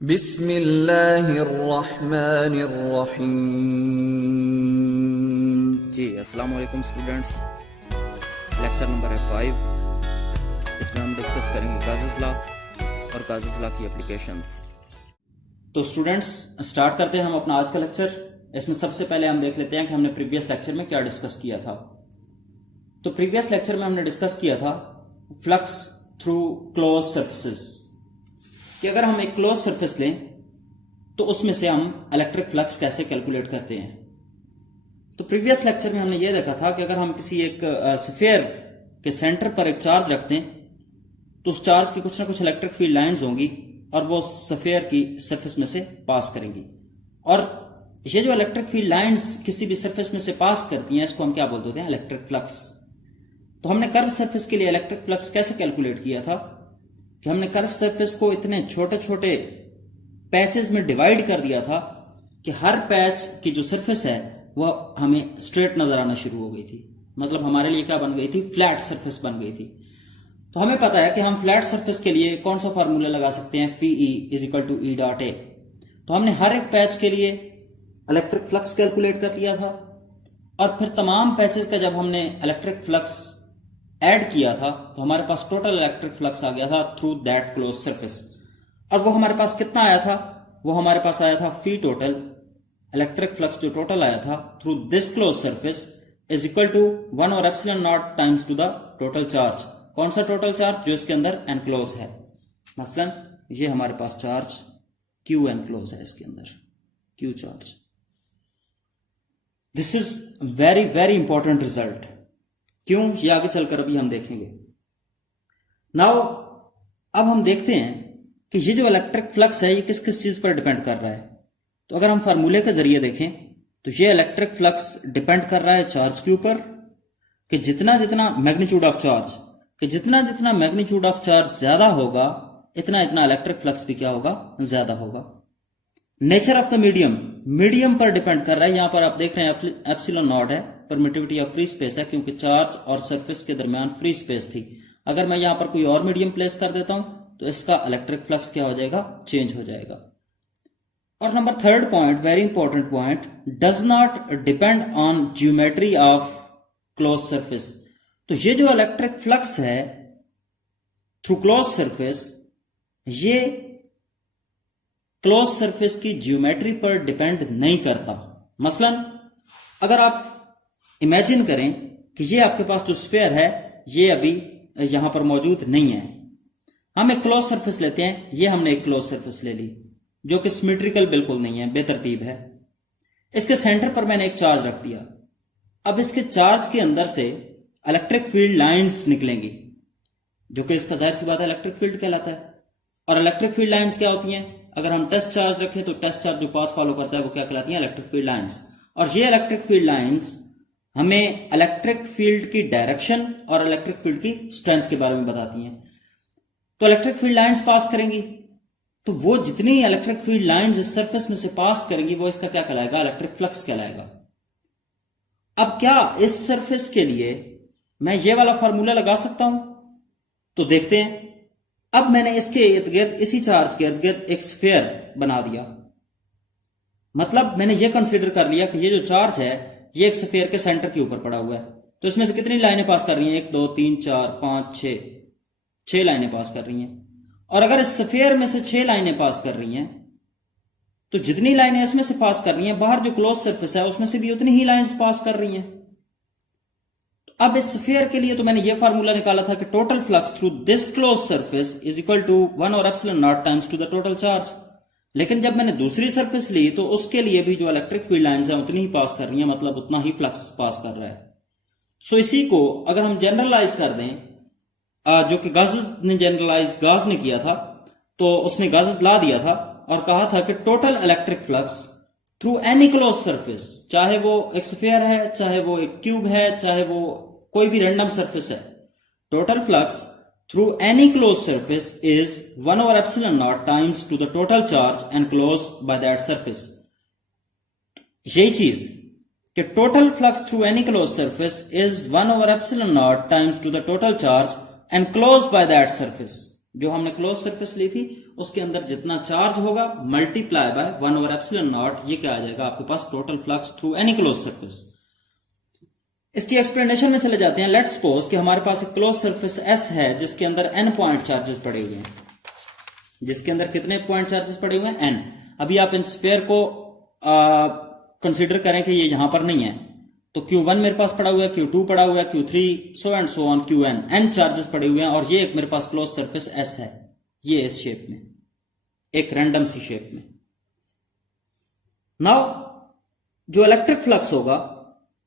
बिस्मिल्लाहिर्रहमानिर्रहीम। जी अस्सलाम वालेकुम स्टूडेंट्स। लेक्चर नंबर है 5। इसमें हम डिस्कस करेंगे गाज़िस लॉ और गाज़िस लॉ की एप्लीकेशंस। तो स्टूडेंट्स स्टार्ट करते हैं हम अपना आज का लेक्चर। इसमें सबसे पहले हम देख लेते हैं कि हमने प्रीवियस लेक्चर में क्या डिस्कस किया था। तो प्रीवियस लेक्चर में हमने डिस्कस किया था फ्लक्स थ्रू क्लोज सर्फेसिस, कि अगर हम एक क्लोज सरफेस लें तो उसमें से हम इलेक्ट्रिक फ्लक्स कैसे कैलकुलेट करते हैं। तो प्रीवियस लेक्चर में हमने यह देखा था कि अगर हम किसी एक स्फीयर के सेंटर पर एक चार्ज रखते हैं तो उस चार्ज की कुछ ना कुछ इलेक्ट्रिक फील्ड लाइंस होंगी और वो स्फीयर की सरफेस में से पास करेंगी। और ये जो इलेक्ट्रिक फील्ड लाइंस किसी भी सरफेस में से पास करती हैं, इसको हम क्या बोलते हैं, इलेक्ट्रिक फ्लक्स। तो हमने कर्व सरफेस के लिए इलेक्ट्रिक फ्लक्स कैसे कैलकुलेट किया था कि हमने कर्व सरफेस को इतने छोटे छोटे पैचेस में डिवाइड कर दिया था कि हर पैच की जो सरफेस है वह हमें स्ट्रेट नजर आना शुरू हो गई थी। मतलब हमारे लिए क्या बन गई थी, फ्लैट सरफेस बन गई थी। तो हमें पता है कि हम फ्लैट सरफेस के लिए कौन सा फार्मूला लगा सकते हैं, phi E is equal to E dot A. तो हमने हर एक पैच के लिए इलेक्ट्रिक फ्लक्स कैलकुलेट कर लिया था और फिर तमाम पैचेस का जब हमने इलेक्ट्रिक फ्लक्स ऐड किया था तो हमारे पास टोटल इलेक्ट्रिक फ्लक्स आ गया था थ्रू दैट क्लोज सरफेस। और वो हमारे पास कितना आया था, वो हमारे पास आया था फी टोटल इलेक्ट्रिक फ्लक्स जो टोटल आया था through this close surface is equal to 1 और epsilon naught times to the total charge. कौन सा टोटल चार्ज, जो इसके अंदर एनक्लोज है। मसलन ये हमारे पास चार्ज क्यू एनक्लोज है, इसके अंदर Q charge. This is very very important result. क्यों, ये आगे चलकर अभी हम देखेंगे। नाउ अब हम देखते हैं कि ये जो इलेक्ट्रिक फ्लक्स है ये किस किस चीज पर डिपेंड कर रहा है। तो अगर हम फार्मूले के जरिए देखें तो ये इलेक्ट्रिक फ्लक्स डिपेंड कर रहा है चार्ज के ऊपर, कि जितना जितना मैग्नीट्यूड ऑफ चार्ज, कि जितना जितना मैग्नीट्यूड ऑफ चार्ज ज्यादा होगा इतना इतना इलेक्ट्रिक फ्लक्स भी क्या होगा, ज्यादा होगा। Nature of the medium, medium पर डिपेंड कर रहा है। यहां पर आप देख रहे हैं एप्सिलॉन नॉट है, परमिटिविटी ऑफ फ्री स्पेस है, क्योंकि चार्ज और सरफेस के दरमियान फ्री स्पेस थी। अगर मैं यहां पर कोई और मीडियम प्लेस कर देता हूं तो इसका इलेक्ट्रिक फ्लक्स क्या हो जाएगा, चेंज हो जाएगा। और number third point, very important point, does not depend on geometry of close surface. तो ये जो इलेक्ट्रिक फ्लक्स है थ्रू क्लोज सरफेस, ये क्लोज सरफेस की ज्योमेट्री पर डिपेंड नहीं करता। मसलन अगर आप इमेजिन करें कि ये आपके पास जो स्फीयर है ये अभी यहां पर मौजूद नहीं है। हम एक क्लोज सरफेस लेते हैं, ये हमने एक क्लोज सरफेस ले ली जो कि सिमेट्रिकल बिल्कुल नहीं है, बेतरतीब है। इसके सेंटर पर मैंने एक चार्ज रख दिया। अब इसके चार्ज के अंदर से इलेक्ट्रिक फील्ड लाइंस निकलेंगी, जो कि इसका जाहिर सी बात है इलेक्ट्रिक फील्ड कहलाता है। और इलेक्ट्रिक फील्ड लाइंस क्या होती हैं, अगर हम टेस्ट चार्ज रखें तो टेस्ट चार्ज जो पाथ फॉलो करता है वो क्या कहलाती है, इलेक्ट्रिक फील्ड लाइंस। और ये इलेक्ट्रिक फील्ड लाइंस हमें इलेक्ट्रिक फील्ड की डायरेक्शन और इलेक्ट्रिक फील्ड की स्ट्रेंथ के बारे में बताती हैं। तो इलेक्ट्रिक फील्ड लाइंस पास करेंगी, तो वो जितनी इलेक्ट्रिक फील्ड लाइंस इस सरफेस में से पास करेंगी वो इसका क्या कहलाएगा, इलेक्ट्रिक फ्लक्स कहलाएगा। अब क्या इस सरफेस के लिए मैं ये वाला फार्मूला लगा सकता हूं? तो देखते हैं। अब मैंने इसके इर्द गिर्द, इसी चार्ज के इर्द गिर्द एक स्फीयर बना दिया। मतलब मैंने ये कंसीडर कर लिया कि ये जो चार्ज है ये एक स्फीयर के सेंटर के ऊपर पड़ा हुआ है। तो इसमें से कितनी लाइनें पास कर रही हैं, 1 2 3 4 5 6 लाइनें पास कर रही हैं। और अगर इस स्फीयर में से 6 लाइनें पास कर रही हैं तो जितनी लाइनें इसमें से पास कर रही हैं, बाहर जो क्लोज सरफेस है उसमें से भी उतनी ही लाइंस पास कर रही हैं। अब इस स्फीयर के लिए तो मैंने ये फार्मूला निकाला था कि total flux through this close surface is equal to 1 और epsilon naught times to the total charge. लेकिन जब मैंने दूसरी सरफेस ली तो उसके लिए भी जो इलेक्ट्रिक फील्ड लाइंस हैं उतनी ही पास कर रही हैं, मतलब उतना ही फ्लक्स पास कर रहा है। सो इसी को अगर हम जनरलाइज कर दें, जो कि गाज़ ने किया था, तो उसने गाज़ ला दिया था और कहा था कि total electric flux through any close surface, चाहे वो एक स्फीयर है, चाहे वो एक क्यूब है, चाहे वो कोई भी रैंडम सरफेस है, total flux through any close surface is 1 over epsilon naught times to the total charge enclosed by that surface। यही चीज कि total flux through any close surface is 1 over epsilon naught times to the total charge enclosed by that surface। जो हमने close surface ली थी उसके अंदर जितना charge होगा मल्टीप्लाई बाय 1/ε0, ये क्या आ जाएगा आपके पास total flux through any close surface. इसकी एक्सप्लेनेशन में चले जाते हैं। लेट्स सपोज कि हमारे पास एक क्लोज सरफेस एस है जिसके अंदर n पॉइंट चार्जेस पड़े हुए हैं, जिसके अंदर कितने पॉइंट चार्जेस पड़े हुए हैं, n। अभी आप इन स्फीयर को कंसीडर करें कि ये यहां पर नहीं है, तो Q1 मेरे पास पड़ा हुआ है, Q2 पड़ा हुआ है, Q3 so and so on, Qn, n charges पड़े हुए हैं, और ये एक मेरे पास क्लोज सरफेस S है, ये इस शेप में, एक रैंडम सी शेप में। नाउ जो इलेक्ट्रिक फ्लक्स होगा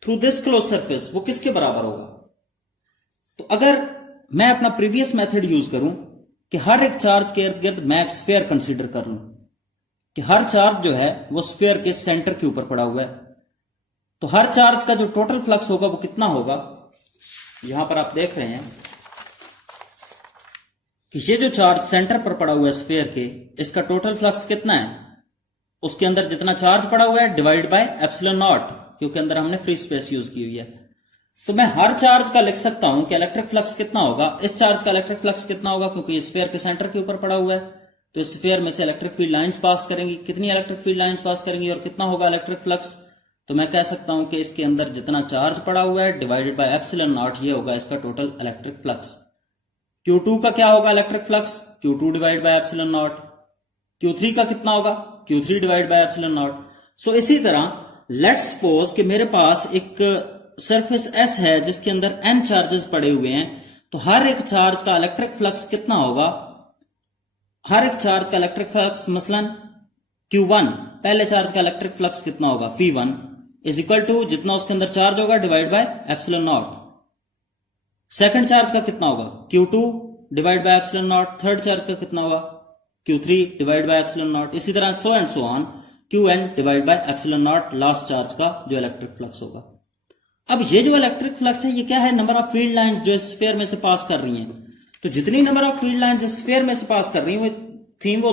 थ्रू दिस क्लोज सरफेस वो किसके बराबर होगा? तो अगर मैं अपना प्रीवियस मेथड यूज करूं कि हर एक चार्ज के इर्द गिर्द मैं एक स्फीयर कंसीडर कर लूं कि हर चार्ज जो है वो स्फीयर के सेंटर के ऊपर पड़ा हुआ है, तो हर चार्ज का जो टोटल फ्लक्स होगा वो कितना होगा? यहां पर आप देख रहे हैं कि ये जो चार्ज सेंटर पर पड़ा हुआ है स्फीयर के, इसका टोटल फ्लक्स कितना है? उसके अंदर जितना चार्ज पड़ा हुआ है डिवाइड बाय ε0, क्योंकि अंदर हमने फ्री स्पेस यूज की हुई है। तो मैं हर चार्ज का लिख सकता हूं कि इलेक्ट्रिक फ्लक्स कितना होगा, इस चार्ज का इलेक्ट्रिक फ्लक्स कितना होगा, क्योंकि ये स्फीयर के सेंटर के ऊपर पड़ा हुआ है, तो इस स्फीयर में से इलेक्ट्रिक फील्ड लाइंस पास करेंगी, कितनी इलेक्ट्रिक फील्ड लाइंस पास करेंगी और कितना होगा इलेक्ट्रिक फ्लक्स? तो मैं कह सकता हूं कि इसके अंदर जितना चार्ज पड़ा हुआ है डिवाइडेड बाय ε0, ये होगा इसका टोटल इलेक्ट्रिक फ्लक्स। Q2 का क्या होगा electric flux? Q2 divide by ε0। Q3 का कितना होगा? Q3 divide by ε0। सो इसी तरह लेट्स सपोज कि मेरे पास एक सरफेस S है जिसके अंदर n चार्जेस पड़े हुए हैं, तो हर एक चार्ज का इलेक्ट्रिक फ्लक्स कितना होगा? हर एक चार्ज का इलेक्ट्रिक फ्लक्स मसलन Q1, पहले चार्ज का इलेक्ट्रिक फ्लक्स कितना होगा? φ1 इज इक्वल टू जितना उसके अंदर चार्ज होगा डिवाइड बाय ε0। सेकंड चार्ज का कितना होगा? Q2 divide by ε0। Third charge का कितना होगा? Q3 divide by ε0। इसी तरह so and so on, Qn divide by ε0, last charge का जो इलेक्ट्रिक फ्लक्स होगा। अब ये जो इलेक्ट्रिक फ्लक्स है ये क्या है? नंबर ऑफ फील्ड लाइंस जो स्फीयर में से पास कर रही हैं। तो जितनी number of field lines sphere में से पास कर रही हैं वो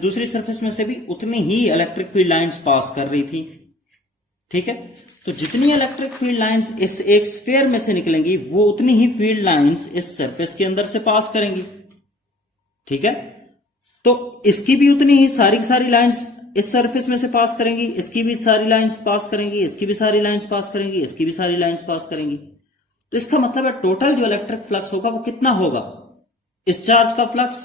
दूसरी सरफेस में से भी उतनी ही इलेक्ट्रिक फील्ड लाइंस पास कर रही थी। ठीक है, तो जितनी इलेक्ट्रिक फील्ड लाइंस इस एक स्फीयर में से निकलेंगी वो उतनी ही फील्ड लाइंस इस सरफेस के अंदर से पास करेंगी। ठीक है, तो इसकी भी उतनी ही सारी लाइंस इस सरफेस में से पास करेंगी, इसकी भी सारी लाइंस पास करेंगी, इसकी भी सारी लाइंस पास करेंगी, इसकी भी सारी लाइंस पास करेंगी। तो इसका मतलब है टोटल जो इलेक्ट्रिक फ्लक्स होगा वो कितना होगा? इस चार्ज का फ्लक्स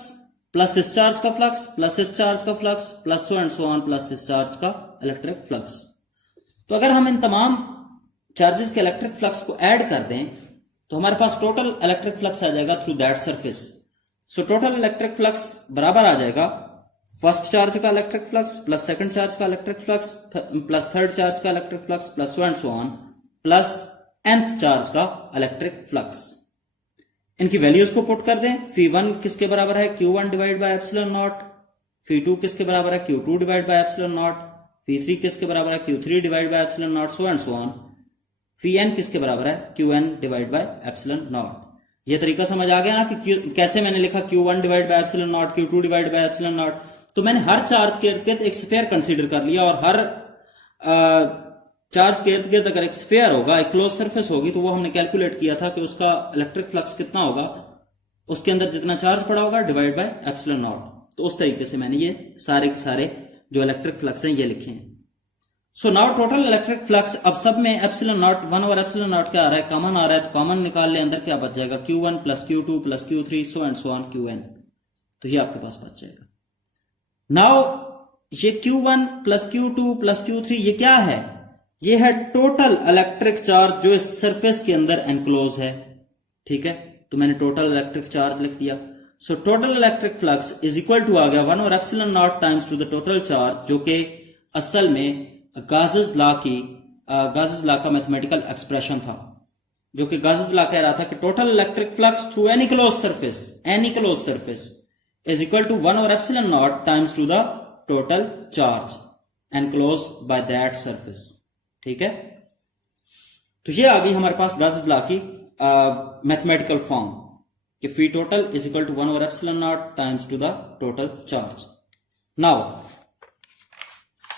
प्लस इस चार्ज का फ्लक्स प्लस इस चार्ज का flux plus so and so on plus इस चार्ज का इलेक्ट्रिक फ्लक्स। तो अगर हम इन तमाम चार्जेस के इलेक्ट्रिक फ्लक्स को ऐड कर दें तो हमारे पास टोटल इलेक्ट्रिक फ्लक्स आ जाएगा through that surface. So total electric flux बराबर आ जाएगा फर्स्ट चार्ज का electric flux plus second charge का electric flux plus third charge का electric flux plus so and so on plus nth charge का electric flux. इनकी values को put कर दें। φ1 किसके बराबर है? Q1 divide by ε0। φ2 किसके बराबर है? Q2 divide by ε0। φ3 किसके बराबर है? Q3 divide by ε0, so and so on. φn किसके बराबर है? Qn divide by ε0। ये तरीका समझ आ गया ना कि कैसे मैंने लिखा Q1 divide by ε0, Q2 divide by ε0। तो मैंने हर चार्ज के इर्द गिर्द एक स्फीयर कंसीडर कर लिया, और हर चार्ज के इर्द गिर्द अगर एक स्फीयर होगा, एक क्लोज सरफेस होगी, तो वो हमने कैलकुलेट किया था कि उसका इलेक्ट्रिक फ्लक्स कितना होगा, उसके अंदर जितना चार्ज पड़ा होगा डिवाइड बाय ε0। तो उस तरीके से मैंने ये सारे के सारे जो इलेक्ट्रिक फ्लक्स हैं ये लिखे हैं। So now total electric flux, अब सब में ε0 1 और ε0 क्या आ रहा है? कॉमन आ रहा है, तो कॉमन निकाल ले, अंदर क्या बच जाएगा? Q1 plus Q2 plus Q3 so and so on Qn। तो ये आपके पास बच जाएगा। नाउ ये Q1 plus Q2 plus Q3 ये क्या है? ये है टोटल इलेक्ट्रिक चार्ज जो इस सरफेस के अंदर एनक्लोज है। ठीक है, तो मैंने टोटल इलेक्ट्रिक चार्ज लिख दिया। So total electric flux is equal to आ गया 1 और ε0 times to the total charge, जो कि असल में गासेस लॉ का मैथमेटिकल एक्सप्रेशन था, जो कि गासेस लॉ कह रहा था कि total electric flux through any close surface is equal to 1 और ε0 times to the total charge enclose by that surface. ठीक है, तो ये आ गई हमारे पास गासेस लॉ की मैथमेटिकल फॉर्म कि phi total is equal to 1 और ε0 times to the total charge. Now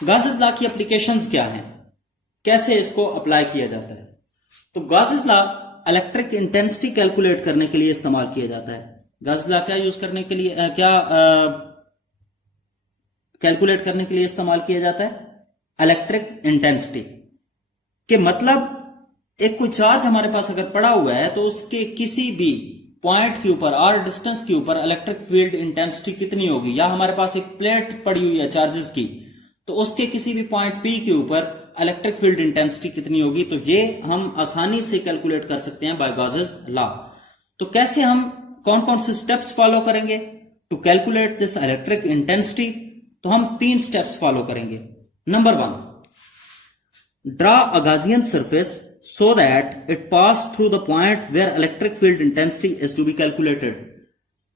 Gauss's law की एप्लीकेशंस क्या हैं, कैसे इसको अप्लाई किया जाता है? तो Gauss's law electric intensity calculate करने के लिए इस्तेमाल किया जाता है। गासेस लॉ क्या यूज करने के लिए क्या कैलकुलेट करने के लिए इस्तेमाल किया जाता है इलेक्ट्रिक इंटेंसिटी के मतलब एक कोई चार्ज हमारे पास अगर पड़ा हुआ है तो उसके किसी भी पॉइंट के ऊपर आर डिस्टेंस के ऊपर इलेक्ट्रिक फील्ड इंटेंसिटी कितनी होगी, या हमारे पास एक प्लेट पड़ी हुई है चार्जेस की तो उसके किसी भी पॉइंट पी के ऊपर इलेक्ट्रिक फील्ड इंटेंसिटी कितनी होगी, तो ये हम आसानी से कैलकुलेट कर सकते हैं बाय गॉसेस लॉ। तो कैसे हम कौन कौन से स्टेप्स फॉलो करेंगे to calculate this electric intensity, तो हम 3 स्टेप्स फॉलो करेंगे। Number 1, draw a Gaussian surface so that it pass through the point where electric field intensity is to be calculated।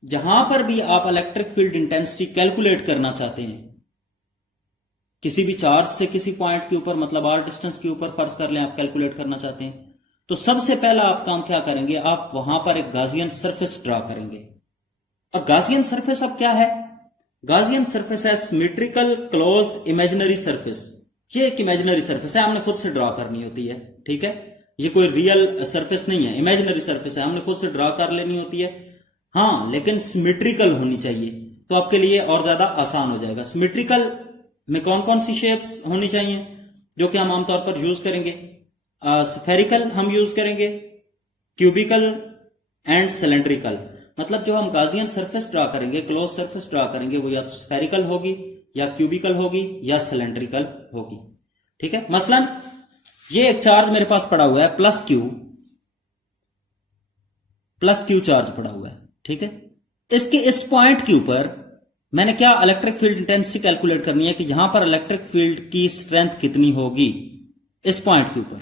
जहां पर भी आप इलेक्ट्रिक फील्ड इंटेंसिटी कैलकुलेट करना चाहते हैं किसी भी चार्ज से किसी पॉइंट के ऊपर, मतलब आर डिस्टेंस के ऊपर फर्ज कर लें आप कैलकुलेट करना चाहते हैं, तो सबसे पहला आप काम क्या करेंगे, आप वहां पर एक गॉसियन सरफेस ड्रा करेंगे। और गॉसियन सरफेस अब क्या है, गॉसियन सरफेस है सिमेट्रिकल क्लोज इमेजिनरी सरफेस। ये एक इमेजिनरी सरफेस है, हमने खुद से ड्रा करनी होती है, ठीक है, ये कोई रियल सरफेस नहीं है, इमेजिनरी सरफेस है, हमने खुद से ड्रा कर लेनी होती है। हाँ, लेकिन सिमेट्रिकल होनी चाहिए तो आपके लिए और ज्यादा आसान हो जाएगा। सिमेट्रिकल में कौन कौन सी शेप्स होनी चाहिए जो कि हम आमतौर पर यूज करेंगे, स्फेरिकल हम यूज करेंगे, क्यूबिकल एंड सिलेंड्रिकल। मतलब जो हम गॉसियन सरफेस ड्रा करेंगे, क्लोज सरफेस ड्रा करेंगे, वो या तो स्फेरिकल होगी या क्यूबिकल होगी या सिलेंड्रिकल होगी, ठीक है। मसलन ये एक चार्ज मेरे पास पड़ा हुआ है प्लस क्यू चार्ज पड़ा हुआ है, ठीक है। इसके इस पॉइंट के ऊपर मैंने क्या इलेक्ट्रिक फील्ड इंटेंसिटी कैलकुलेट करनी है कि यहां पर इलेक्ट्रिक फील्ड की स्ट्रेंथ कितनी होगी इस पॉइंट के ऊपर।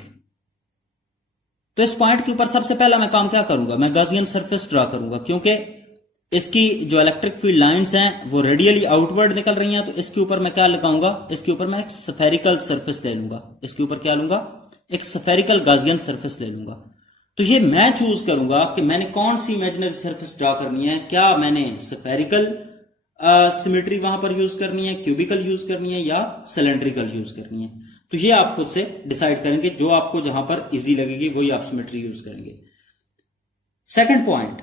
तो इस पॉइंट के ऊपर सबसे पहला मैं काम क्या करूंगा, मैं गॉसियन सरफेस ड्रा करूंगा, क्योंकि इसकी जो इलेक्ट्रिक फील्ड लाइंस हैं वो रेडियली आउटवर्ड निकल रही हैं। तो इसके ऊपर मैं क्या लगाऊंगा, इसके ऊपर मैं एक स्फेरिकल सरफेस ले लूंगा, इसके ऊपर क्या लूंगा, एक स्फेरिकल गॉसियन सरफेस ले लूंगा। तो ये मैं चूज करूंगा कि मैंने कौन सी इमेजिनरी सरफेस ड्रा करनी है, क्या मैंने स्फेरिकल सिमेट्री वहां पर यूज करनी है, क्यूबिकल यूज करनी है या सिलेंड्रिकल यूज करनी है। तो ये आप खुद से डिसाइड करेंगे, जो आपको जहां पर इजी लगेगी वही आप सिमेट्री यूज करेंगे। Second point,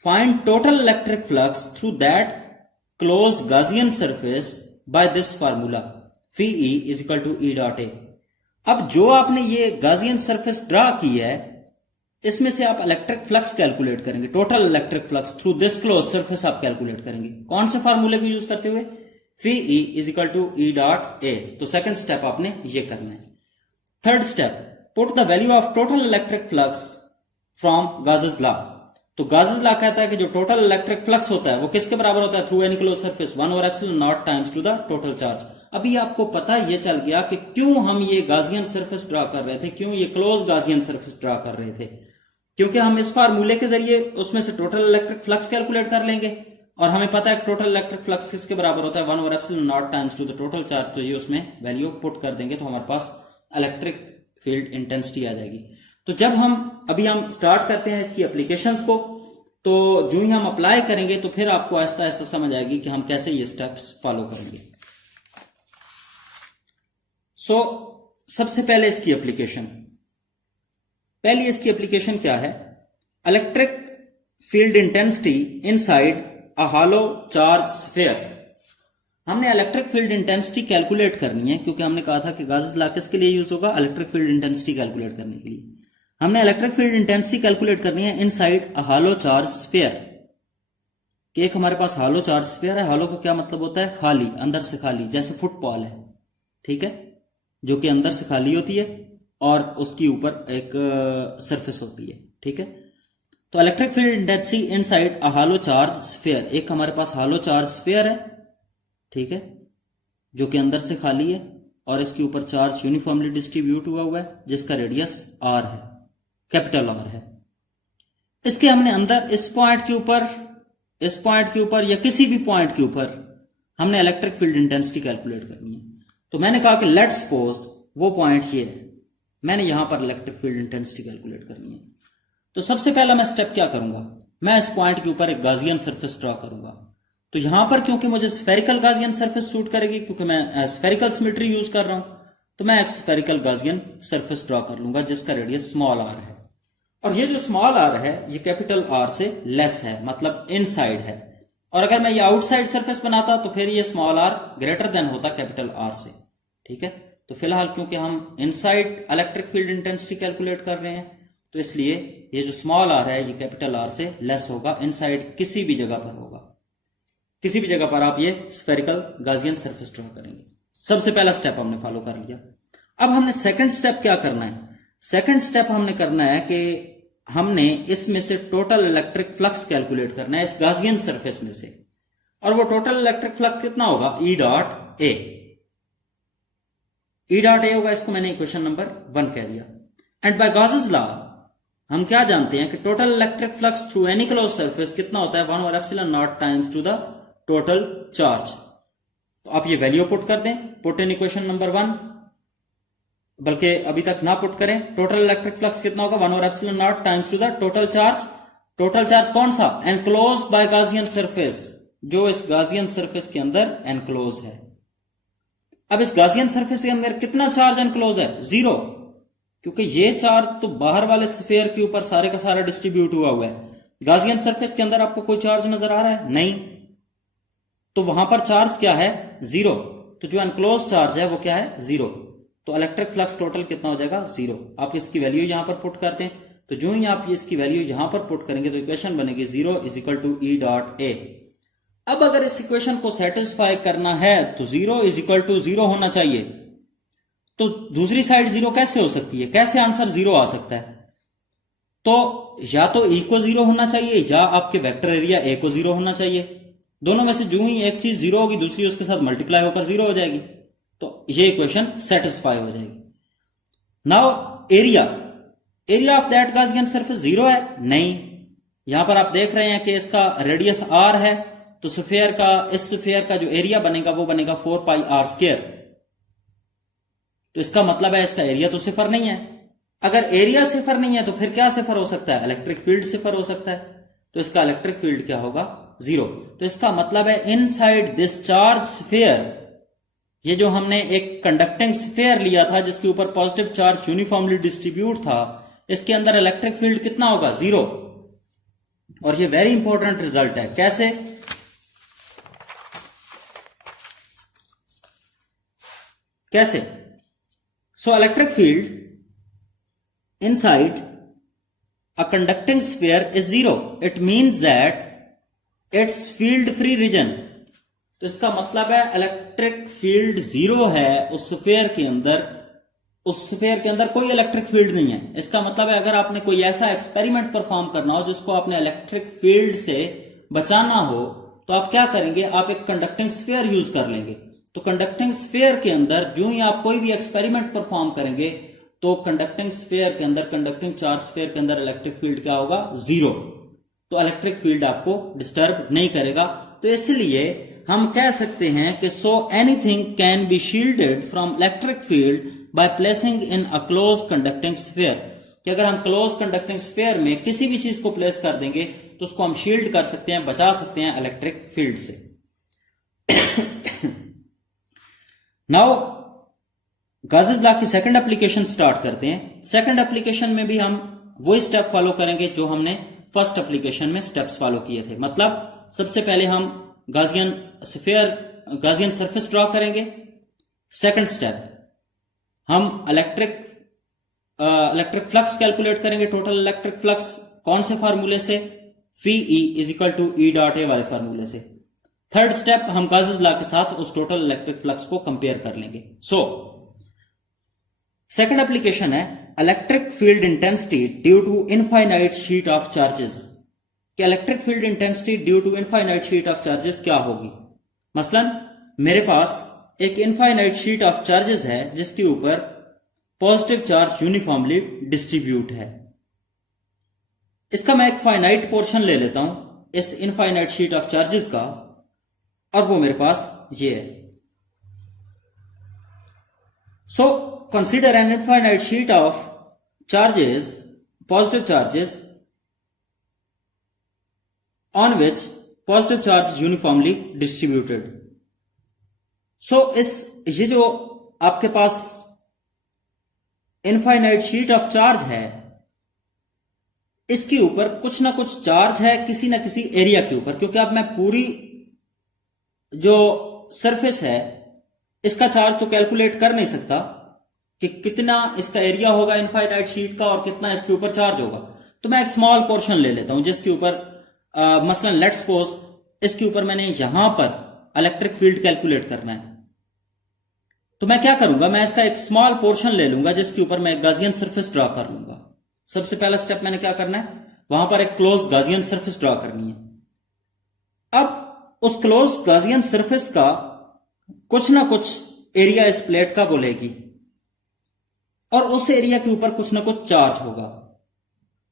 find total electric flux through that closed Gaussian surface by this formula phi E is equal to E dot A। अब जो आपने ये Gaussian surface ड्रा की है इसमें से आप इलेक्ट्रिक फ्लक्स कैलकुलेट करेंगे, total electric flux through this close surface आप कैलकुलेट करेंगे। कौन से फार्मूले को यूज करते हुए, phi E is equal to E dot A। तो सेकंड स्टेप आपने ये करना है। Third step, put the value of total electric flux from Gauss's law. तो गॉसेस लॉ कहता है कि जो टोटल इलेक्ट्रिक फ्लक्स होता है वो किसके बराबर होता है, through any close surface 1 over epsilon naught times to the total charge. अभी आपको पता ये चल गया कि क्यों हम ये गॉसियन सरफेस ड्रा कर रहे थे, क्यों ये क्लोज गॉसियन सरफेस ड्रा कर रहे थे, क्योंकि हम इस फार्मूले के जरिए उसमें से टोटल इलेक्ट्रिक फ्लक्स कैलकुलेट कर लेंगे और हमें पता है कि टोटल इलेक्ट्रिक फ्लक्स किसके बराबर होता है, 1 over epsilon naught times to the total charge. तो ये उसमें वैल्यू पुट कर देंगे तो हमारे पास इलेक्ट्रिक फील्ड इंटेंसिटी आ जाएगी। तो जब हम स्टार्ट करते हैं इसकी एप्लीकेशंस को, तो जो ही हम अप्लाई करेंगे तो फिर आपको आहिस्ता आहिस्ता समझ आएगी कि हम कैसे ये स्टेप्स फॉलो करेंगे। सबसे पहले इसकी एप्लीकेशन, पहली इसकी एप्लीकेशन क्या है, electric field intensity inside a hollow charge sphere. हमने इलेक्ट्रिक फील्ड इंटेंसिटी कैलकुलेट करनी है, क्योंकि हमने कहा था कि गॉसेस लॉ किसके लिए यूज होगा, इलेक्ट्रिक फील्ड इंटेंसिटी कैलकुलेट करने के लिए। हमने इलेक्ट्रिक फील्ड इंटेंसिटी कैलकुलेट करनी है inside a hollow charge sphere. कि एक हमारे पास हॉलो चार्ज स्फीयर है, हॉलो का क्या मतलब होता है, खाली, अंदर से खाली, जैसे फुटबॉल है, ठीक है, जो कि अंदर से खाली होती है और उसके ऊपर एक सरफेस होती है, ठीक है। तो electric field intensity inside a hollow charge sphere, एक हमारे पास हॉलो चार्ज स्फीयर है, ठीक है, जो कि अंदर से खाली है और इसके ऊपर चार्ज यूनिफॉर्मली डिस्ट्रीब्यूट हुआ है जिसका रेडियस r है, कैपिटल R है। इसके हमने अंदर इस पॉइंट के ऊपर या किसी भी पॉइंट के ऊपर हमने इलेक्ट्रिक फील्ड इंटेंसिटी कैलकुलेट करनी है। तो मैंने कहा कि लेट्स सपोज वो पॉइंट ये है, मैंने यहां पर इलेक्ट्रिक फील्ड इंटेंसिटी कैलकुलेट करनी है। तो सबसे पहला मैं स्टेप क्या करूंगा, मैं इस पॉइंट के ऊपर एक गॉसियन सरफेस ड्रा करूंगा। तो यहां पर क्योंकि मुझे स्फेरिकल गॉसियन सरफेस सूट करेगी, क्योंकि मैं स्फेरिकल सिमेट्री यूज कर रहा हूं, तो मैं एक स्फेरिकल गॉसियन सरफेस ड्रा कर लूंगा जिसका रेडियस स्मॉल r है। और ये जो स्मॉल r है ये कैपिटल R से लेस है, मतलब इनसाइड है। और अगर मैं ये आउटसाइड सरफेस बनाता तो फिर ये स्मॉल आर ग्रेटर देन होता कैपिटल आर से। ठीक है, तो फिलहाल क्योंकि हम inside electric field intensity calculate कर रहे हैं तो इसलिए ये जो स्मॉल आर है ये कैपिटल आर से लेस होगा, इनसाइड किसी भी जगह पर होगा। किसी भी जगह पर आप ये स्फेरिकल गाजियन सरफेस ड्रॉ करेंगे। सबसे पहला स्टेप हमने फॉलो कर लिया। अब हमने सेकंड स्टेप क्या करना है? सेकंड स्टेप हमने करना है कि हमने इसमें से टोटल इलेक्ट्रिक फ्लक्स कैलकुलेट करना है इस गाजियन सरफेस में से, और वो टोटल इलेक्ट्रिक फ्लक्स कितना होगा? ई डॉट ए। ई डॉट ए होगा, इसको मैंने इक्वेशन नंबर 1 कह दिया। एंड बाय गॉसेस लॉ हम क्या जानते हैं कि total electric flux through any close surface कितना होता है? 1 over epsilon naught times to the total charge. तो आप ये वैल्यू पुट कर दें, पुट इन इक्वेशन नंबर 1, बल्कि अभी तक ना पुट करें। टोटल इलेक्ट्रिक फ्लक्स कितना होगा? 1 over epsilon naught times to the total charge. Total charge कौन सा? एनक्लोज बाय गाजियन सरफेस, जो इस गाजियन सरफेस के अंदर एनक्लोज है। अब इस गाजियन सरफेस के अंदर कितना चार्ज एनक्लोज है? 0, क्योंकि ये चार्ज तो बाहर वाले स्फीयर के ऊपर सारे का सारा डिस्ट्रीब्यूट हुआ हुआ है। गाजियन सरफेस के अंदर आपको कोई चार्ज नजर आ रहा है? नहीं, तो वहां पर चार्ज क्या है? 0। तो जो एनक्लोज चार्ज है वो क्या है? 0। तो इलेक्ट्रिक फ्लक्स टोटल कितना हो जाएगा? 0। आप इसकी वैल्यू यहां पर पुट करते हैं, तो जो ही आप इसकी वैल्यू यहां पर पुट करेंगे तो इक्वेशन बनेगी 0 is equal to E dot A. अब अगर इस इक्वेशन को सेटिस्फाई करना है तो 0 इज इक्वल टू 0 होना चाहिए। तो दूसरी साइड 0 कैसे हो सकती है? कैसे आंसर 0 आ सकता है? तो या तो ई को 0 होना चाहिए या आपके वेक्टर एरिया ए को 0 होना चाहिए। दोनों में से जो ही एक चीज 0 होगी दूसरी उसके साथ मल्टीप्लाई होकर 0 हो जाएगी, तो ये इक्वेशन सेटिस्फाई हो जाएगी। Now area of that Gaussian surface 0 है? नहीं। यहां पर आप देख रहे हैं कि इसका रेडियस r है, तो स्फीयर का, इस स्फीयर का जो एरिया बनेगा वो बनेगा 4 पाई आर स्क्वायर। तो इसका मतलब है इसका एरिया तो सिफर नहीं है। अगर एरिया सिफर नहीं है तो फिर क्या सिफर हो सकता है? इलेक्ट्रिक फील्ड सिफर हो सकता है। तो इसका इलेक्ट्रिक फील्ड क्या होगा? 0। तो इसका मतलब है इनसाइड दिस चार्ज स्फीयर, ये जो हमने एक कंडक्टिंग स्फीयर लिया था जिसके ऊपर पॉजिटिव चार्ज यूनिफॉर्मली डिस्ट्रीब्यूट था, इसके अंदर इलेक्ट्रिक फील्ड कितना होगा? 0। और ये वेरी इंपॉर्टेंट रिजल्ट है। कैसे? कैसे? So electric field inside a conducting sphere is 0. It means that its field free region, तो इसका मतलब है इलेक्ट्रिक फील्ड 0 है उस स्फीयर के अंदर, उस स्फीयर के अंदर कोई इलेक्ट्रिक फील्ड नहीं है। इसका मतलब है अगर आपने कोई ऐसा एक्सपेरिमेंट परफॉर्म करना हो जिसको आपने इलेक्ट्रिक फील्ड से बचाना हो तो आप क्या करेंगे? आप एक कंडक्टिंग स्फीयर यूज कर लेंगे। तो कंडक्टिंग स्फीयर के अंदर जो ही आप कोई भी एक्सपेरिमेंट परफॉर्म करेंगे तो कंडक्टिंग स्फीयर के अंदर, कंडक्टिंग चार्ज स्फीयर के अंदर इलेक्ट्रिक फील्ड क्या होगा? 0। तो इलेक्ट्रिक फील्ड आपको डिस्टर्ब नहीं करेगा। तो इसलिए हम कह सकते हैं कि so anything can be shielded from electric field by placing in a close conducting sphere, कि अगर हम क्लोज कंडक्टिंग स्फीयर में किसी भी चीज को प्लेस कर देंगे तो उसको हम शील्ड कर सकते हैं, बचा सकते हैं इलेक्ट्रिक फील्ड से। नाउ गॉसेस लॉ की सेकंड एप्लीकेशन स्टार्ट करते हैं। सेकंड एप्लीकेशन में भी हम वही स्टेप फॉलो करेंगे जो हमने फर्स्ट एप्लीकेशन में स्टेप्स फॉलो किए थे। मतलब सबसे पहले हम Gaussian sphere, Gaussian surface draw करेंगे। सेकंड स्टेप हम इलेक्ट्रिक फ्लक्स कैलकुलेट करेंगे, टोटल इलेक्ट्रिक फ्लक्स। कौन से फार्मूले से? Phi E is equal to E dot A वाले फार्मूले से। थर्ड स्टेप हम गॉसेस लॉ के साथ उस टोटल इलेक्ट्रिक फ्लक्स को कंपेयर कर लेंगे। सेकंड एप्लीकेशन है electric field intensity due to infinite sheet of charges. कि electric field intensity due to infinite sheet of charges क्या होगी? मसलन मेरे पास एक इनफाइनाइट शीट ऑफ चार्जेस है जिसके ऊपर पॉजिटिव चार्ज यूनिफॉर्मली डिस्ट्रीब्यूट है। इसका मैं एक फाइनाइट पोर्शन ले लेता हूं इस इनफाइनाइट शीट ऑफ चार्जेस का, और वो मेरे पास ये है। So consider an infinite sheet of charges, positive charges, on which positive charge is uniformly distributed. So ये जो आपके पास इनफाइनाइट शीट ऑफ चार्ज है, इसके ऊपर कुछ ना कुछ चार्ज है किसी ना किसी एरिया के ऊपर, क्योंकि अब मैं पूरी जो सरफेस है इसका चार्ज तो कैलकुलेट कर नहीं सकता कि कितना इसका एरिया होगा इनफाइनाइट शीट का और कितना इसके ऊपर चार्ज होगा। तो मैं एक स्मॉल पोर्शन ले लेता हूं जिसके ऊपर मसलन लेट्स सपोज इसके ऊपर मैंने यहां पर इलेक्ट्रिक फील्ड कैलकुलेट करना है। तो मैं क्या करूंगा, मैं इसका एक स्मॉल पोर्शन ले लूंगा जिसके ऊपर मैं गाजियन सरफेस ड्रॉ कर लूंगा। सबसे पहला स्टेप मैंने क्या करना है, वहां पर एक क्लोज गाजियन सरफेस ड्रॉ करनी है। अब उस क्लोज गाजियन सरफेस का कुछ ना कुछ एरिया इस प्लेट का बोलेगी और उस एरिया के ऊपर कुछ ना कुछ चार्ज होगा।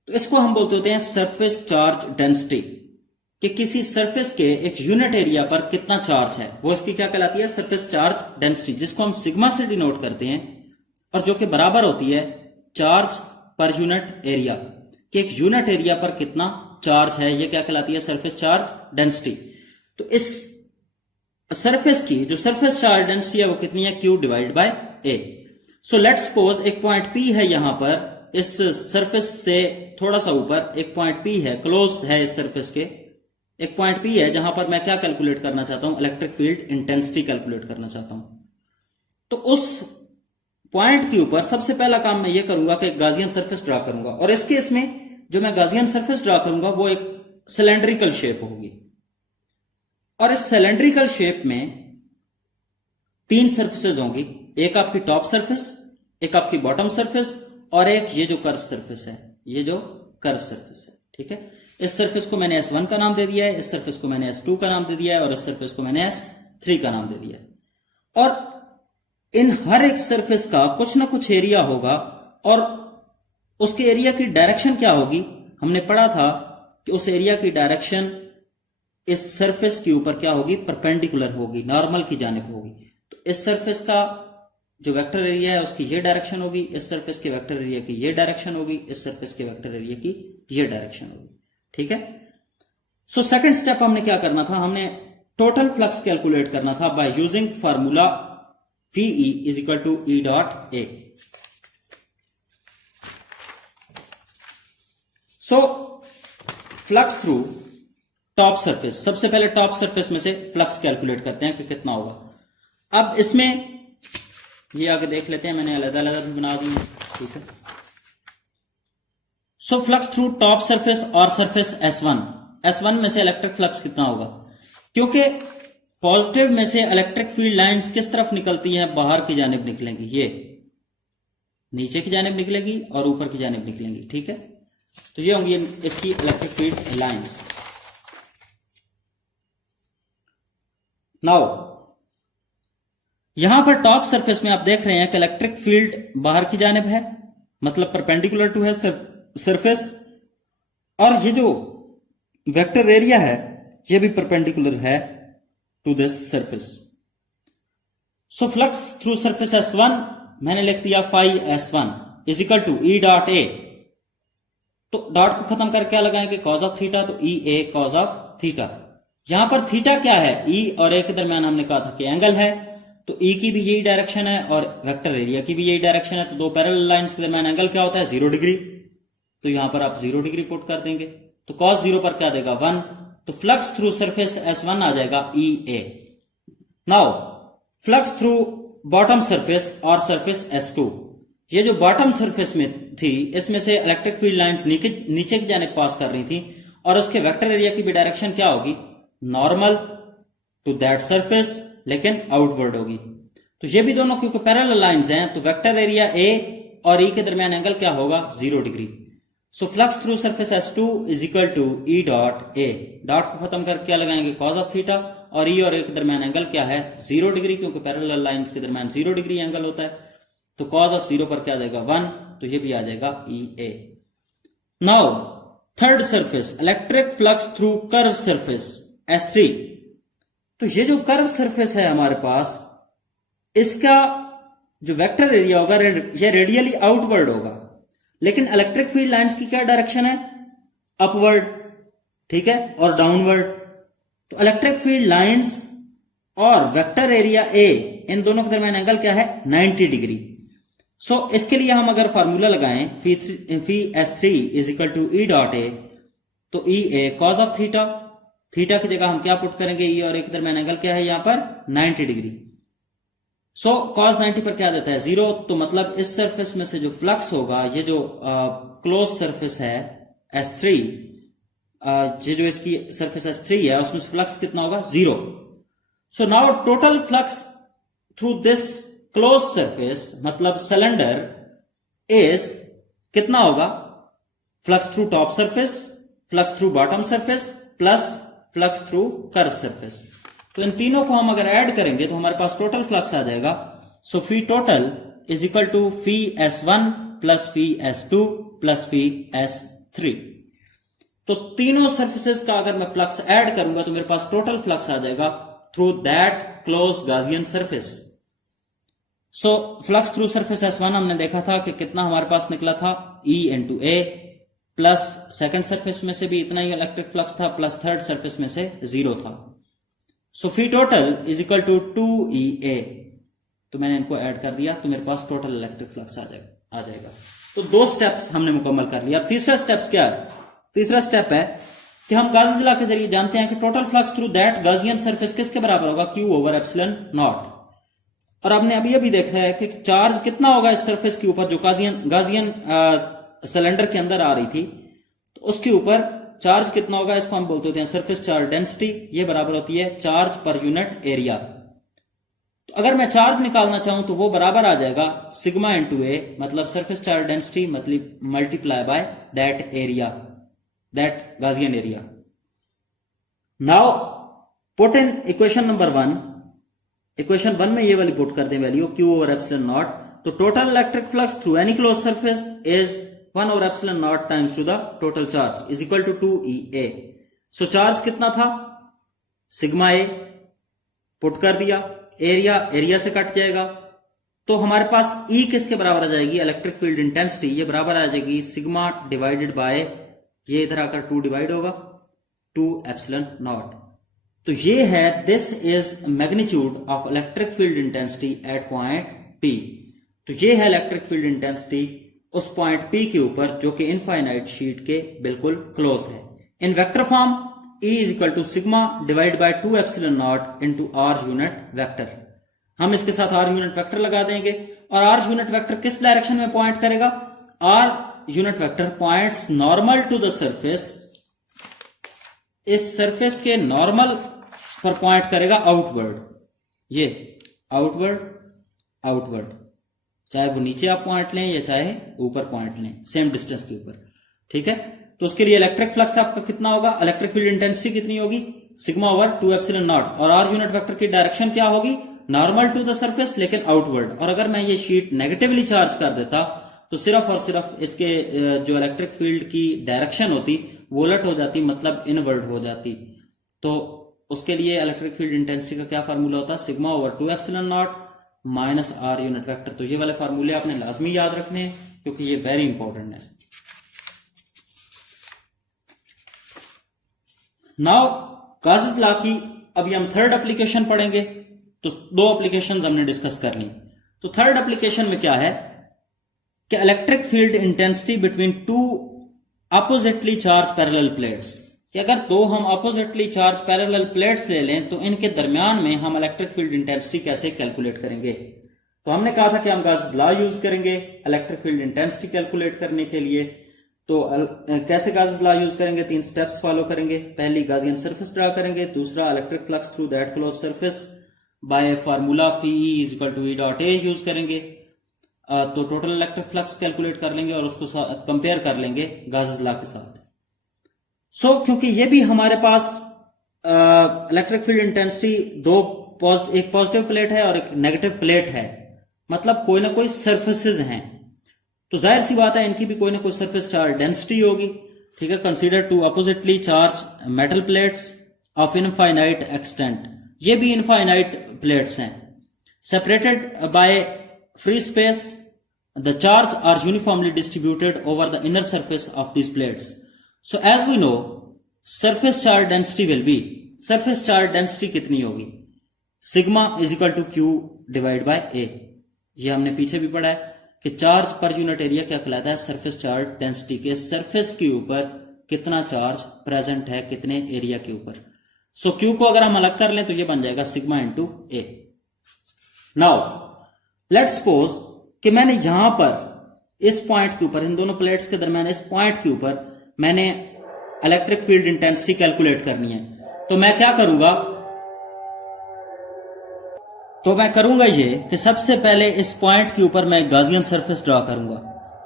तो इसको हम बोलते होते हैं सरफेस चार्ज डेंसिटी, कि किसी सरफेस के एक यूनिट एरिया पर कितना चार्ज है, वो इसकी क्या कहलाती है, सरफेस चार्ज डेंसिटी, जिसको हम सिग्मा से डिनोट करते हैं और जो कि बराबर होती है चार्ज पर यूनिट एरिया, कि एक यूनिट एरिया पर कितना चार्ज है, ये क्या कहलाती है, सरफेस चार्ज डेंसिटी। तो इस सरफेस की जो सरफेस चार्ज डेंसिटी है वो कितनी है, Q divide by A। So let's suppose एक पॉइंट P है यहां पर, इस सरफेस से थोड़ा सा ऊपर एक पॉइंट P है, क्लोज है इस सरफेस के एक पॉइंट P है जहां पर मैं क्या कैलकुलेट करना चाहता हूं, इलेक्ट्रिक फील्ड इंटेंसिटी कैलकुलेट करना चाहता हूं। तो उस पॉइंट के ऊपर सबसे पहला काम मैं ये करूंगा कि गाजियन सरफेस ड्रॉ करूंगा, और इस केस में जो मैं गाजियन सरफेस ड्रॉ करूंगा वो एक सिलेंड्रिकल शेप होगी। और इस सिलेंड्रिकल शेप में 3 सरफेसेस होंगी, एक आपकी टॉप सरफेस, एक आपकी बॉटम सरफेस और एक ये जो कर्व सरफेस है, ये जो कर्व सरफेस है। ठीक है, इस सरफेस को मैंने S1 का नाम दे दिया है, इस सरफेस को मैंने S2 का नाम दे दिया है और इस सरफेस को मैंने S3 का नाम दे दिया है। और इन हर एक सरफेस का कुछ ना कुछ एरिया होगा और उसके एरिया की डायरेक्शन क्या होगी, हमने पढ़ा था कि उस एरिया की डायरेक्शन इस सरफेस के ऊपर क्या होगी, परपेंडिकुलर होगी, नॉर्मल की जानिब होगी। तो इस सरफेस का जो वेक्टर एरिया है उसकी ये डायरेक्शन होगी, इस सरफेस के वेक्टर एरिया की ये डायरेक्शन होगी, इस सरफेस के वेक्टर एरिया की ये डायरेक्शन होगी। ठीक है, सो सेकंड स्टेप हमने क्या करना था, हमने टोटल फ्लक्स कैलकुलेट करना था by using formula VE is equal to E dot A। So flux through top surface, सबसे पहले टॉप सरफेस में से फ्लक्स कैलकुलेट करते हैं कि कितना होगा। अब इसमें ये आगे देख लेते हैं, मैंने अलग अलग भी बना दी। ठीक है, सो फ्लक्स थ्रू टॉप सरफेस और सरफेस S1 में से इलेक्ट्रिक फ्लक्स कितना होगा, क्योंकि पॉजिटिव में से इलेक्ट्रिक फील्ड लाइंस किस तरफ निकलती हैं, बाहर की जानिब निकलेंगी, ये नीचे की जानिब निकलेगी और ऊपर की जानिब निकलेंगी। ठीक है, तो ये होंगी इसकी इलेक्ट्रिक फील्ड लाइंस। नाउ यहां पर टॉप सरफेस में आप देख रहे हैं कि इलेक्ट्रिक फील्ड बाहर की जानिब है, मतलब परपेंडिकुलर टू है सरफेस, और ये जो वेक्टर एरिया है ये भी परपेंडिकुलर है to this surface. So flux through surface S1 मैंने लिख दिया phi S1 is equal to E dot A। तो डॉट को खत्म करके क्या लगाएंगे, कॉज ऑफ थीटा, तो EA कॉज ऑफ थीटा। यहां पर थीटा क्या है, E और A के दरमियान हमने कहा था कि एंगल है, तो E की भी यही डायरेक्शन है और वेक्टर एरिया की भी यही डायरेक्शन है। तो दो पैरेलल लाइंस के दरमियान एंगल क्या होता है, 0 डिग्री। तो यहां पर आप 0 डिग्री पुट कर देंगे, तो cos 0 पर क्या देगा, 1। तो फ्लक्स थ्रू सरफेस S1 आ जाएगा EA। Now flux through bottom surface और सरफेस S2, ये जो बॉटम सरफेस में थी इसमें से इलेक्ट्रिक फील्ड लाइंस नीचे की जानिब पास कर रही थी और उसके वेक्टर एरिया की भी डायरेक्शन क्या होगी, नॉर्मल टू दैट सरफेस, लेकिन आउटवर्ड होगी। तो ये भी दोनों क्योंकि पैरेलल लाइंस हैं तो वेक्टर एरिया A और E के दरमियान एंगल क्या होगा, 0 degree. So flux through surface S2 is equal to E dot A। Dot को खत्म करके क्या लगाएंगे, कॉज ऑफ थीटा, और E और A के दरमियान एंगल क्या है, 0 डिग्री, क्योंकि पैरेलल लाइंस के दरमियान 0 डिग्री एंगल होता है। तो कॉज ऑफ 0 पर क्या देगा, 1, तो ये भी आ जाएगा EA। Now third surface, electric flux through curve surface S3। तो ये जो कर्व सरफेस है हमारे पास, इसका जो वेक्टर एरिया होगा ये रेडियली आउटवर्ड होगा, लेकिन इलेक्ट्रिक फील्ड लाइंस की क्या डायरेक्शन है, अपवर्ड, ठीक है, और डाउनवर्ड। तो इलेक्ट्रिक फील्ड लाइंस और वेक्टर एरिया A इन दोनों के दरमियान एंगल क्या है, 90 डिग्री। सो इसके लिए हम अगर फार्मूला लगाएं phi S3 is equal to E dot A, तो E A cos of theta, theta की जगह हम क्या पुट करेंगे, ई और ए के दरमियान एंगल क्या है यहाँ पर 90 डिग्री। सो कॉस 90 पर क्या देता है 0, तो मतलब इस सरफेस में से जो फ्लक्स होगा, ये जो क्लोज सरफेस है S3, ये जो इसकी सरफेस S3 है उसमें से फ्लक्स कितना होगा 0। So now total flux through this close surface मतलब सिलेंडर इज कितना होगा, flux through top surface, flux through bottom surface plus flux through curve surface. तो इन तीनों को हम अगर ऐड करेंगे तो हमारे पास टोटल फ्लक्स आ जाएगा। So phi total is equal to phi S1 plus phi S2 plus phi S3। तो तीनों सरफेसेस का अगर मैं फ्लक्स ऐड करूंगा तो मेरे पास टोटल फ्लक्स आ जाएगा through that close Gaussian surface. So flux through surface S1 हमने देखा था कि कितना हमारे पास निकला था, E into A, plus second surface में से भी इतना ही इलेक्ट्रिक फ्लक्स था, प्लस थर्ड सरफेस में से 0 था। So phi total is equal to 2EA। तो मैंने इनको ऐड कर दिया तो मेरे पास टोटल इलेक्ट्रिक फ्लक्स आ जाएगा। तो 2 स्टेप्स हमने मुकम्मल कर लिया। अब तीसरा स्टेप्स क्या है, तीसरा स्टेप है कि हम गॉसेस लॉ के जरिए जानते हैं कि total flux through that Gaussian surface किसके बराबर होगा, Q ओवर एप्सिलॉन नॉट। और आपने अभी देखा है कि चार्ज कितना होगा इस सरफेस के ऊपर जो गॉसियन सिलेंडर के अंदर आ रही थी, तो उसके ऊपर चार्ज कितना होगा, इसको हम बोलते हैं सरफेस चार्ज डेंसिटी। ये बराबर होती है चार्ज पर यूनिट एरिया। तो अगर मैं चार्ज निकालना चाहूं तो वो बराबर आ जाएगा सिग्मा इंटू ए, मतलब सरफेस चार्ज डेंसिटी मतलब multiply by that area, that Gaussian area. Now put in equation number 1। Equation 1 में ये वाली पुट कर दें value Q over epsilon naught. तो total electric flux through any close surface is 1 over epsilon naught times to the total charge is equal to 2EA। So charge कितना था, sigma ए put कर दिया, एरिया से cut जाएगा, तो हमारे पास E किसके बराबर आ जाएगी, इलेक्ट्रिक फील्ड इंटेंसिटी, ये बराबर आ जाएगी सिग्मा डिवाइडेड बाय, ये इधर आकर 2 डिवाइड होगा 2 एप्सिलॉन नॉट। तो ये है this is magnitude of electric field intensity at point P। तो ये है इलेक्ट्रिक फील्ड इंटेंसिटी उस पॉइंट P के ऊपर जो कि इनफाइनाइट शीट के बिल्कुल क्लोज है। In vector form E is equal to sigma divide by 2 epsilon naught into R unit vector. हम इसके साथ R यूनिट वेक्टर लगा देंगे और R यूनिट वेक्टर किस डायरेक्शन में पॉइंट करेगा, R unit vector points normal to the surface, इस सरफेस के नॉर्मल पर पॉइंट करेगा आउटवर्ड, ये आउटवर्ड, चाहे वो नीचे आप पॉइंट लें या चाहे ऊपर पॉइंट लें, सेम डिस्टेंस के ऊपर, ठीक है। तो उसके लिए इलेक्ट्रिक फ्लक्स आपका कितना होगा, इलेक्ट्रिक फील्ड इंटेंसिटी कितनी होगी, सिग्मा ओवर 2 एप्सिलॉन नॉट, और R यूनिट वेक्टर की डायरेक्शन क्या होगी, नॉर्मल टू द सरफेस लेकिन आउटवर्ड। और अगर मैं ये शीट नेगेटिवली चार्ज कर देता तो सिर्फ और सिर्फ इसके जो इलेक्ट्रिक फील्ड की डायरेक्शन होती वो उलट हो जाती, मतलब इनवर्ड हो जाती। तो उसके लिए इलेक्ट्रिक फील्ड इंटेंसिटी का क्या फार्मूला होता है, sigma over 2 epsilon not minus R unit vector. तो ये वाले फार्मूले आपने लाजमी याद रखने हैं क्योंकि ये वेरी इंपॉर्टेंट है। नाउ गॉसेस लॉ की अभी हम थर्ड एप्लीकेशन पढ़ेंगे। तो 2 एप्लीकेशंस हमने डिस्कस कर ली। तो थर्ड एप्लीकेशन में क्या है कि electric field intensity between 2 oppositely charge parallel plates, कि अगर 2 हम अपोजिटली चार्ज पैरेलल प्लेट्स ले लें तो इनके दरमियान में हम इलेक्ट्रिक फील्ड इंटेंसिटी कैसे कैलकुलेट करेंगे। तो हमने कहा था कि हम गॉसेस लॉ यूज करेंगे इलेक्ट्रिक फील्ड इंटेंसिटी कैलकुलेट करने के लिए। तो कैसे गॉसेस लॉ यूज करेंगे, 3 स्टेप्स फॉलो करेंगे। पहली गॉसियन सरफेस ड्रा करेंगे, दूसरा electric flux through that close surface by formula phi E is equal to E dot A use करेंगे। तो टोटल इलेक्ट्रिक फ्लक्स कैलकुलेट कर लेंगे और उसको कंपेयर कर लेंगे गॉसेस लॉ के साथ। सो क्योंकि ये भी हमारे पास इलेक्ट्रिक फील्ड इंटेंसिटी एक पॉजिटिव प्लेट है और एक नेगेटिव प्लेट है, मतलब कोई ना कोई सरफेसेस हैं, तो जाहिर सी बात है इनकी भी कोई ना कोई सरफेस चार्ज डेंसिटी होगी, ठीक है। Consider 2 oppositely charge metal plates of infinite extent, ये भी इनफाइनाइट प्लेट्स हैं, separated by free space. The charge are uniformly distributed over the inner surface of these plates. So as we know, surface charge density will be, surface charge density कितनी होगी, sigma is equal to Q divided by A। ये हमने पीछे भी पढ़ा है कि charge per unit area क्या कहलाता है, सरफेस चार्ज डेंसिटी के सरफेस के ऊपर कितना चार्ज प्रेजेंट है कितने एरिया के ऊपर। सो क्यू को अगर हम अलग कर लें तो ये बन जाएगा sigma into A. Now let's suppose कि मैंने यहां पर इस पॉइंट के ऊपर, इन दोनों प्लेट्स के दरमियान इस पॉइंट के ऊपर मैंने इलेक्ट्रिक फील्ड इंटेंसिटी कैलकुलेट करनी है। तो मैं क्या करूंगा, तो मैं करूंगा ये कि सबसे पहले इस पॉइंट के ऊपर मैं गाजियन सरफेस ड्रा करूंगा,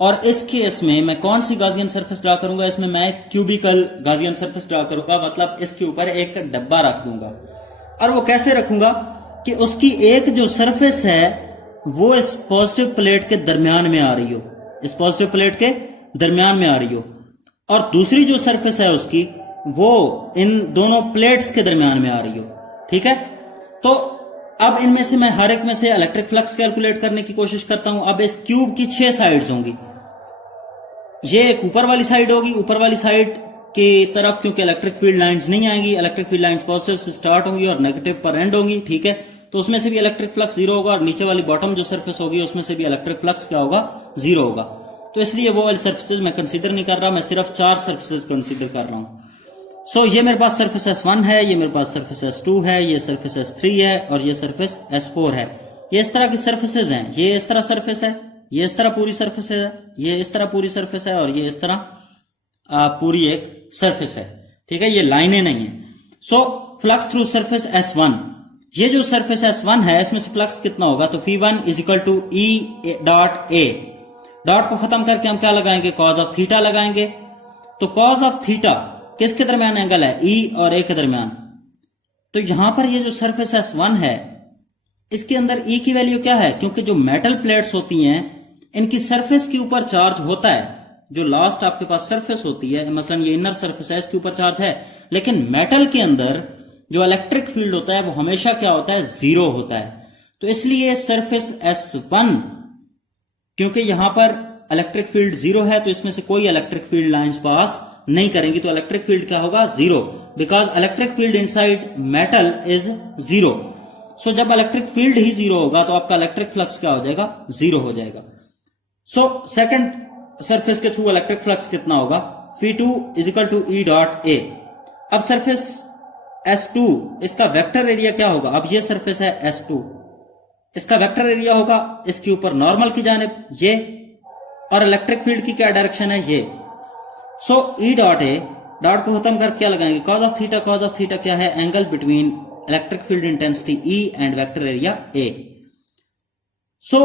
और इस केस में मैं कौन सी गाजियन सरफेस ड्रा करूंगा, इसमें मैं क्यूबिकल गाजियन सरफेस ड्रा करूंगा, मतलब इसके ऊपर एक डब्बा रख दूंगा। और वो कैसे रखूंगा कि उसकी एक जो सरफेस है वो इस पॉजिटिव प्लेट के दरमियान में आ रही हो, इस पॉजिटिव प्लेट के दरमियान में आ रही हो, और दूसरी जो सरफेस है उसकी वो इन दोनों प्लेट्स के दरमियान में आ रही हो। ठीक है, तो अब इनमें से मैं हर एक में से इलेक्ट्रिक फ्लक्स कैलकुलेट करने की कोशिश करता हूं। अब इस क्यूब की 6 साइड्स होंगी, ये एक ऊपर वाली साइड होगी, ऊपर वाली साइड की तरफ क्योंकि इलेक्ट्रिक फील्ड लाइंस नहीं आएंगी, इलेक्ट्रिक फील्ड लाइंस पॉजिटिव से स्टार्ट होंगी और नेगेटिव पर एंड होंगी। ठीक है, तो उसमें से भी इलेक्ट्रिक फ्लक्स जीरो होगा, और नीचे वाली बॉटम जो सरफेस होगी उसमें से भी इलेक्ट्रिक फ्लक्स क्या होगा, जीरो होगा। तो इसलिए वो वाली सर्फेसेज मैं कंसीडर नहीं कर रहा, मैं सिर्फ 4 सर्फेसेज कंसीडर कर रहा हूं। सो ये मेरे पास सरफेस S1 है, ये मेरे पास सरफेस S2 है, ये सरफेस S3 है, और ये सरफेस S4 है। ये इस तरह की सर्फेसेज हैं, ये इस तरह सरफेस है, ये इस तरह पूरी सरफेस है, ये इस तरह पूरी सरफेस है, और ये इस तरह पूरी एक सरफेस है। ठीक है, ये लाइनें नहीं है। सो फ्लक्स थ्रू सरफेस S1, ये जो सरफेस S1 है इसमें से फ्लक्स कितना होगा, तो Φ1 is equal to E dot A. Dot को खत्म करके हम क्या लगाएंगे, कॉज ऑफ थीटा लगाएंगे। तो कॉज ऑफ थीटा किसके दरमियान एंगल है, E और A के दरमियान। तो यहां पर ये जो सरफेस S1 है इसके अंदर E की वैल्यू क्या है, क्योंकि जो मेटल प्लेट्स होती हैं इनकी सरफेस के ऊपर चार्ज होता है, जो लास्ट आपके पास सरफेस होती है, मसलन ये इनर सरफेस है इसके ऊपर चार्ज है, लेकिन मेटल के अंदर जो इलेक्ट्रिक फील्ड होता है वो हमेशा क्या होता है, जीरो होता है। तो इसलिए सरफेस S1 क्योंकि यहां पर इलेक्ट्रिक फील्ड जीरो है तो इसमें से कोई इलेक्ट्रिक फील्ड लाइंस पास नहीं करेंगी, तो इलेक्ट्रिक फील्ड क्या होगा, zero, because electric field inside metal is zero. So जब इलेक्ट्रिक फील्ड ही जीरो होगा तो आपका इलेक्ट्रिक फ्लक्स क्या हो जाएगा, जीरो हो जाएगा। सो सेकंड सरफेस के थ्रू इलेक्ट्रिक फ्लक्स कितना होगा, Φ2 is equal to E dot A. अब सरफेस S2 इसका वेक्टर एरिया क्या होगा, अब ये सरफेस है S2, इसका वेक्टर एरिया होगा इसके ऊपर नॉर्मल की जानिब ये, और इलेक्ट्रिक फील्ड की क्या डायरेक्शन है, ये। सो E डॉट ए, डॉट को खत्म करके क्या लगाएंगे, cos of theta. Cause of theta क्या है, angle between electric field intensity E and vector area A। So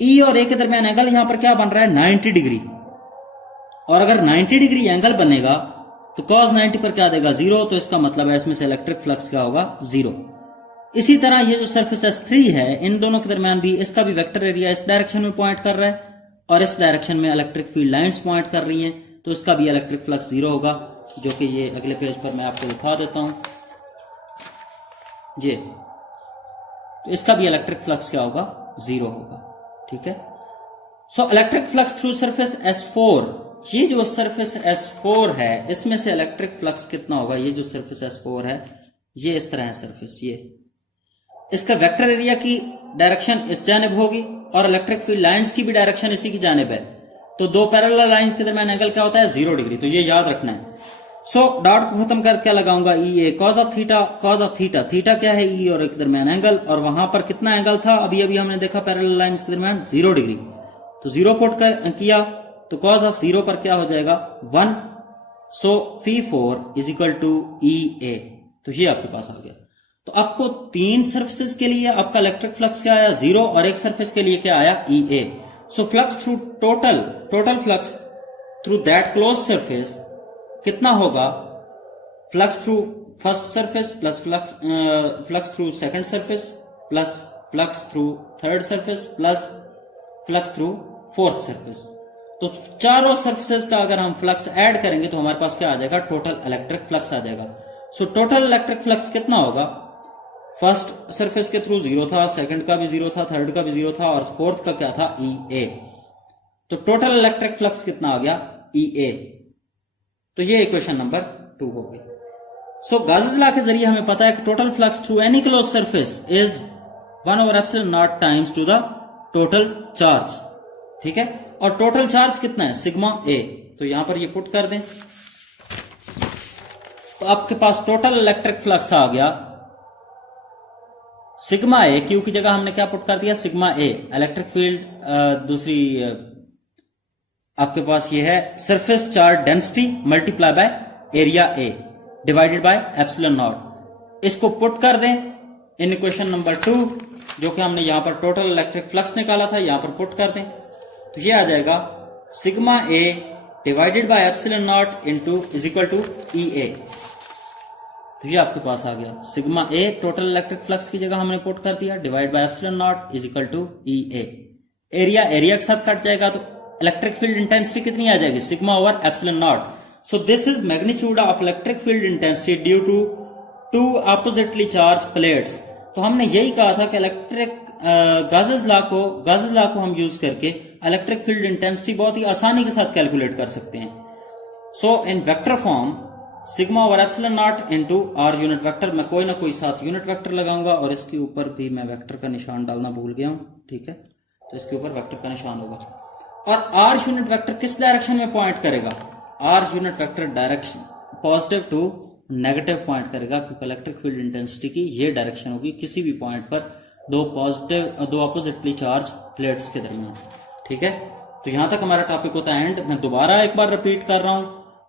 E और A के दरमियान एंगल यहां पर क्या बन रहा है, 90 डिग्री, और अगर 90 डिग्री एंगल बनेगा तो cos 90 पर क्या देगा, जीरो, तो इसका मतलब है इसमें से इलेक्ट्रिक फ्लक्स क्या होगा, जीरो। इसी तरह ये जो सरफेस S3 है इन दोनों के दरमियान भी इसका भी वेक्टर एरिया इस डायरेक्शन में पॉइंट कर रहा है और इस डायरेक्शन में इलेक्ट्रिक फील्ड लाइंस पॉइंट कर रही हैं, तो इसका भी इलेक्ट्रिक फ्लक्स जीरो होगा, जो कि ये अगले पेज पर मैं आपको दिखा देता हूं। ये तो इसका भी इलेक्ट्रिक फ्लक्स क्या होगा, जीरो होगा। ठीक है, so electric flux through surface S4, ये जो सरफेस S4 है इसमें से इलेक्ट्रिक फ्लक्स कितना होगा, ये जो सरफेस S4 है ये इस तरह है सरफेस, ये इसका वेक्टर एरिया की डायरेक्शन इस जानिब होगी और इलेक्ट्रिक फील्ड लाइंस की भी डायरेक्शन इसी की जानिब है, तो दो पैरेलल लाइंस के दरमियान एंगल क्या होता है, 0 डिग्री, तो ये याद रखना है। सो डॉट को खत्म कर क्या लगाऊंगा, E A, cause of theta. Cause of theta, theta क्या है, E और A के दरमियान एंगल, और वहां पर कितना एंगल था, अभी अभी हमने देखा पैरेलल लाइंस के दरमियान 0 डिग्री, तो 0 पुट किया तो कॉज ऑफ 0 पर क्या हो जाएगा, 1। सो Φ4 इज इक्वल टू EA, तो ये आपके पास आ गया। तो आपको 3 सर्फेसेस के लिए आपका इलेक्ट्रिक फ्लक्स क्या आया, 0, और एक सरफेस के लिए क्या आया, EA। So flux through total flux through that close surface कितना होगा, flux through first surface plus flux through second surface plus flux through third surface plus flux through fourth surface. तो चारों सरफेसेस का अगर हम फ्लक्स ऐड करेंगे तो हमारे पास क्या आ जाएगा, टोटल इलेक्ट्रिक फ्लक्स आ जाएगा। सो टोटल इलेक्ट्रिक फ्लक्स कितना होगा, फर्स्ट सरफेस के थ्रू 0 था, सेकंड का भी 0 था, थर्ड का भी 0 था, और फोर्थ का क्या था, EA। तो टोटल इलेक्ट्रिक फ्लक्स कितना आ गया, EA। तो ये इक्वेशन नंबर 2 हो गई। सो गाउस लॉ के जरिए हमें पता है कि total flux through any close surface is 1/ε0 times to the total charge. ठीक है। और टोटल चार्ज कितना है, सिग्मा ए। तो यहां पर ये पुट कर दें तो आपके पास टोटल इलेक्ट्रिक फ्लक्स आ गया सिग्मा ए, क्यू की जगह हमने क्या पुट कर दिया, सिग्मा ए। इलेक्ट्रिक फील्ड दूसरी आपके पास ये है surface charge density multiply by area A divided by epsilon not. इसको पुट कर दें इन इक्वेशन नंबर 2, जो कि हमने यहां पर टोटल इलेक्ट्रिक फ्लक्स निकाला था, यहां पर पुट कर दें तो ये आ जाएगा sigma A divided by epsilon naught into is equal to E A. तो ये आपके पास आ गया sigma A total electric flux की जगह हमने पुट कर दिया divide by epsilon naught is equal to E A. Area के साथ कट जाएगा तो इलेक्ट्रिक फील्ड इंटेंसिटी कितनी आ जाएगी, sigma over epsilon naught. So this is magnitude of electric field intensity due to two oppositely charge plates. तो हमने यही कहा था कि इलेक्ट्रिक गाजेस लॉ को हम यूज करके इलेक्ट्रिक फील्ड इंटेंसिटी बहुत ही आसानी के साथ कैलकुलेट कर सकते हैं। So in vector form sigma over epsilon naught into R unit vector, मैं कोई ना कोई साथ यूनिट वेक्टर लगाऊंगा और इसके ऊपर भी मैं वेक्टर का निशान डालना भूल गया हूं, ठीक है। तो इसके ऊपर वेक्टर का निशान होगा और आर यूनिट वेक्टर किस डायरेक्शन में पॉइंट करेगा, R unit vector direction positive to negative point करेगा, क्योंकि इलेक्ट्रिक फील्ड इंटेंसिटी की ये डायरेक्शन होगी किसी भी पॉइंट पर दो अपोजिटली चार्ज प्लेट्स के दरमियान, ठीक है। तो यहां तक हमारा टॉपिक होता है एंड। मैं दोबारा एक बार रिपीट कर रहा हूं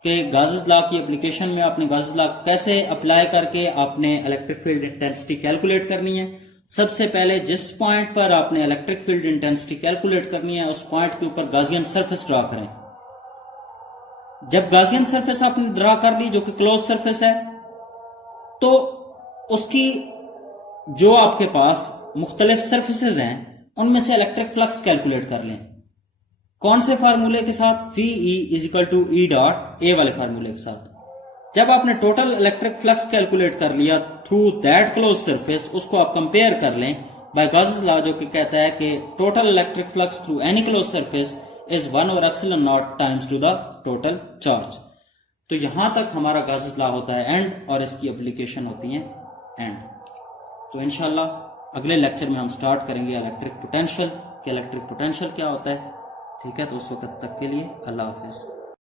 कि गाजेस लॉ की एप्लीकेशन में आपने गाजेस लॉ कैसे अप्लाई करके आपने इलेक्ट्रिक फील्ड इंटेंसिटी कैलकुलेट करनी है। सबसे पहले जिस पॉइंट पर आपने इलेक्ट्रिक फील्ड इंटेंसिटी कैलकुलेट करनी है उस पॉइंट के ऊपर गाजियन सरफेस ड्रा करें। जब गाजियन सरफेस आपने ड्रा कर ली जो कि क्लोज सरफेस है, तो उसकी जो आपके पास मुख्तलिफ सरफेसेस हैं उनमें से इलेक्ट्रिक फ्लक्स कैलकुलेट कर लें। कौन से फार्मूले के साथ, VE is equal to E dot A वाले फार्मूले के साथ। जब आपने टोटल इलेक्ट्रिक फ्लक्स कैलकुलेट कर लिया थ्रू दैट क्लोज सरफेस, उसको आप कंपेयर कर लें बाय गॉसेस लॉ, जो कि कहता है कि total electric flux through any close surface is 1 over epsilon naught times to the total charge. तो यहां तक हमारा गॉसेस लॉ होता है एंड और इसकी एप्लीकेशन होती है एंड। तो इंशाल्लाह अगले लेक्चर में हम स्टार्ट करेंगे इलेक्ट्रिक पोटेंशियल कि इलेक्ट्रिक पोटेंशियल क्या होता है, ठीक है। तो उस वक्त तक के लिए अल्लाह हाफिज।